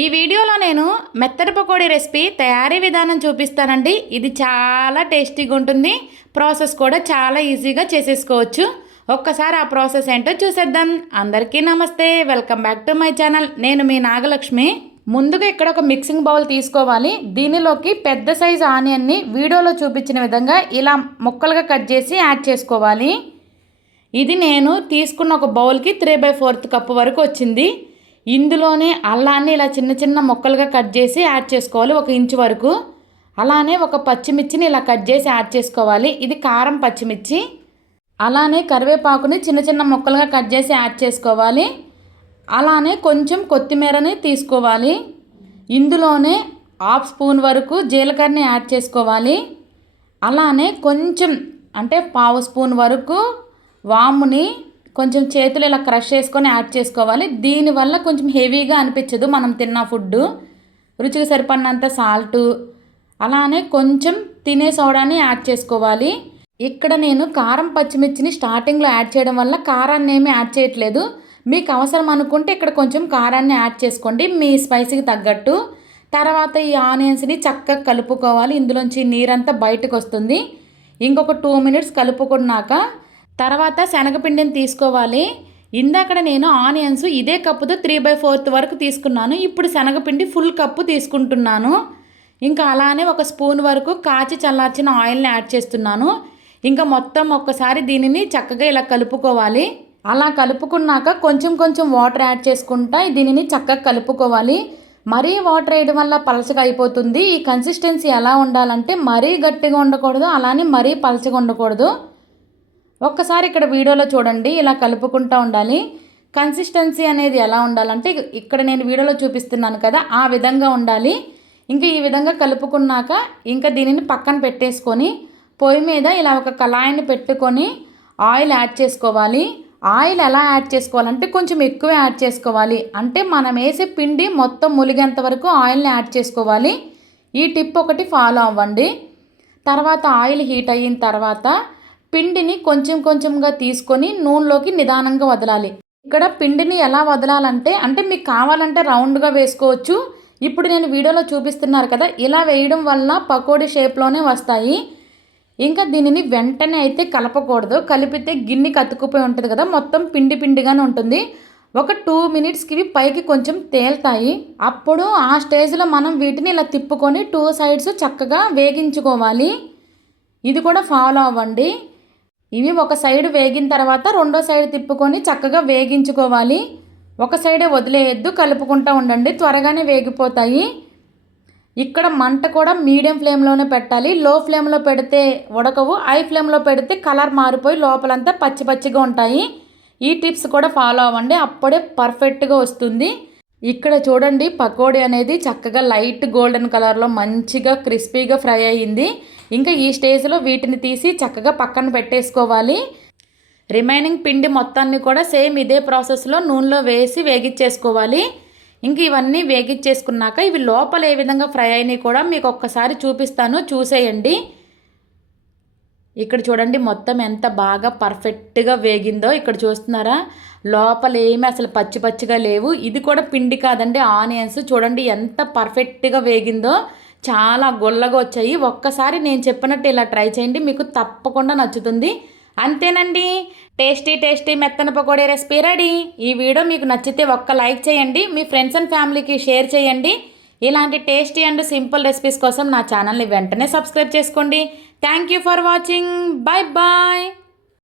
ఈ వీడియోలో నేను మెత్తటి పకోడీ రెసిపీ తయారీ విధానం చూపిస్తానండి. ఇది చాలా టేస్టీగా ఉంటుంది. ప్రాసెస్ కూడా చాలా ఈజీగా చేసేసుకోవచ్చు. ఒక్కసారి ఆ ప్రాసెస్ ఏంటో చూసేద్దాం. అందరికీ నమస్తే, welcome back to my channel. నేను మీ నాగలక్ష్మి. ముందుగా ఇక్కడ ఒక మిక్సింగ్ బౌల్ తీసుకోవాలి. దీనిలోకి పెద్ద సైజు ఆనియన్ని వీడియోలో చూపించిన విధంగా ఇలా ముక్కలుగా కట్ చేసి యాడ్ చేసుకోవాలి. ఇది నేను తీసుకున్న ఒక బౌల్కి 3/4 కప్పు వరకు వచ్చింది. ఇందులోనే అల్లాన్ని ఇలా చిన్న చిన్న ముక్కలుగా కట్ చేసి యాడ్ చేసుకోవాలి, 1 ఇంచు వరకు. అలానే ఒక పచ్చిమిర్చిని ఇలా కట్ చేసి యాడ్ చేసుకోవాలి. ఇది కారం పచ్చిమిర్చి. అలానే కరివేపాకుని చిన్న చిన్న ముక్కలుగా కట్ చేసి యాడ్ చేసుకోవాలి. అలానే కొంచెం కొత్తిమీరని తీసుకోవాలి. ఇందులోనే 1/2 స్పూన్ వరకు జీలకర్రని యాడ్ చేసుకోవాలి. అలానే కొంచెం అంటే 1/2 స్పూన్ వరకు వాముని కొంచెం చేతులు ఇలా క్రష్ చేసుకొని యాడ్ చేసుకోవాలి. దీనివల్ల కొంచెం హెవీగా అనిపించదు మనం తిన్న ఫుడ్. రుచికి సరిపడినంత సాల్టు, అలానే కొంచెం తినే సోడాని యాడ్ చేసుకోవాలి. ఇక్కడ నేను కారం పచ్చిమిర్చిని స్టార్టింగ్లో యాడ్ చేయడం వల్ల కారాన్ని ఏమీ యాడ్ చేయట్లేదు. మీకు అవసరం అనుకుంటే ఇక్కడ కొంచెం కారాన్ని యాడ్ చేసుకోండి మీ స్పైసీకి తగ్గట్టు. తర్వాత ఈ ఆనియన్స్ని చక్కగా కలుపుకోవాలి. ఇందులోంచి నీరంతా బయటకు వస్తుంది. ఇంకొక 2 మినిట్స్ కలుపుకున్నాక తర్వాత శనగపిండిని తీసుకోవాలి. ఇందాక నేను ఆనియన్స్ ఇదే కప్పుతో 3/4 వరకు తీసుకున్నాను. ఇప్పుడు శనగపిండి ఫుల్ కప్పు తీసుకుంటున్నాను. ఇంకా అలానే 1 స్పూన్ వరకు కాచి చల్లార్చిన ఆయిల్ని యాడ్ చేస్తున్నాను. ఇంకా మొత్తం ఒక్కసారి దీనిని చక్కగా ఇలా కలుపుకోవాలి. అలా కలుపుకున్నాక కొంచెం కొంచెం వాటర్ యాడ్ చేసుకుంటా దీనిని చక్కగా కలుపుకోవాలి. మరీ వాటర్ వేయడం వల్ల పలచగా అయిపోతుంది. ఈ కన్సిస్టెన్సీ ఎలా ఉండాలంటే మరీ గట్టిగా ఉండకూడదు, అలానే మరీ పలచగా ఉండకూడదు. ఒక్కసారి ఇక్కడ వీడియోలో చూడండి, ఇలా కలుపుకుంటూ ఉండాలి. కన్సిస్టెన్సీ అనేది ఎలా ఉండాలంటే ఇక్కడ నేను వీడియోలో చూపిస్తున్నాను కదా, ఆ విధంగా ఉండాలి. ఇంకా ఈ విధంగా కలుపుకున్నాక ఇంకా దీనిని పక్కన పెట్టేసుకొని పొయ్యి మీద ఇలా ఒక కళాయిని పెట్టుకొని ఆయిల్ యాడ్ చేసుకోవాలి. ఆయిల్ ఎలా యాడ్ చేసుకోవాలంటే కొంచెం ఎక్కువ యాడ్ చేసుకోవాలి. అంటే మనం వేసే పిండి మొత్తం ములిగేంత వరకు ఆయిల్ని యాడ్ చేసుకోవాలి. ఈ టిప్ ఒకటి ఫాలో అవ్వండి. తర్వాత ఆయిల్ హీట్ అయిన తర్వాత పిండిని కొంచెం కొంచెంగా తీసుకొని నూనెలోకి నిదానంగా వదలాలి. ఇక్కడ పిండిని ఎలా వదలాలంటే మీకు కావాలంటే రౌండ్గా వేసుకోవచ్చు. ఇప్పుడు నేను వీడియోలో చూపిస్తున్నారు కదా, ఇలా వేయడం వల్ల పకోడీ షేప్లోనే వస్తాయి. ఇంకా దీనిని వెంటనే అయితే కలపకూడదు. కలిపితే గిన్నెకి అతుక్కుపోయి ఉంటుంది కదా, మొత్తం పిండి పిండిగానే ఉంటుంది. ఒక 2 మినిట్స్కి ఇవి పైకి కొంచెం తేలుతాయి. అప్పుడు ఆ స్టేజ్లో మనం వీటిని ఇలా తిప్పుకొని 2 సైడ్స్ చక్కగా వేగించుకోవాలి. ఇది కూడా ఫాలో అవ్వండి. ఇవి ఒక సైడ్ వేగిన తర్వాత రెండో సైడ్ తిప్పుకొని చక్కగా వేగించుకోవాలి. ఒక సైడే వదిలేయద్దు, కలుపుకుంటూ ఉండండి, త్వరగానే వేగిపోతాయి. ఇక్కడ మంట కూడా మీడియం ఫ్లేమ్లోనే పెట్టాలి. లో ఫ్లేమ్లో పెడితే ఉడకవు, హై ఫ్లేమ్లో పెడితే కలర్ మారిపోయి లోపలంతా పచ్చి పచ్చిగా ఉంటాయి. ఈ టిప్స్ కూడా ఫాలో అవ్వండి, అప్పుడే పర్ఫెక్ట్గా వస్తుంది. ఇక్కడ చూడండి, పకోడీ అనేది చక్కగా లైట్ గోల్డెన్ కలర్లో మంచిగా క్రిస్పీగా ఫ్రై అయ్యింది. ఇంకా ఈ స్టేజ్లో వీటిని తీసి చక్కగా పక్కన పెట్టేసుకోవాలి. రిమైనింగ్ పిండి మొత్తాన్ని కూడా సేమ్ ఇదే ప్రాసెస్లో నూనెలో వేసి వేగిచ్చేసుకోవాలి. ఇంక ఇవన్నీ వేగిచ్చేసుకున్నాక ఇవి లోపల ఏ విధంగా ఫ్రై అయినాయి కూడా మీకు ఒక్కసారి చూపిస్తాను, చూసేయండి. ఇక్కడ చూడండి మొత్తం ఎంత బాగా పర్ఫెక్ట్గా వేగిందో. ఇక్కడ చూస్తున్నారా, లోపల ఏమీ అసలు పచ్చి పచ్చిగా లేవు. ఇది కూడా పిండి కాదండి, ఆనియన్స్. చూడండి ఎంత పర్ఫెక్ట్గా వేగిందో, చాలా గొల్లగా వచ్చాయి. ఒక్కసారి నేను చెప్పినట్టు ఇలా ట్రై చేయండి, మీకు తప్పకుండా నచ్చుతుంది. అంతేనండి, టేస్టీ టేస్టీ మెత్తన పకోడీ రెసిపీ రెడీ. ఈ వీడియో మీకు నచ్చితే ఒక్క లైక్ చేయండి, మీ ఫ్రెండ్స్ అండ్ ఫ్యామిలీకి షేర్ చేయండి. ఇలాంటి టేస్టీ అండ్ సింపుల్ రెసిపీస్ కోసం నా ఛానల్ని వెంటనే సబ్స్క్రైబ్ చేసుకోండి. Thank you for watching. Bye bye.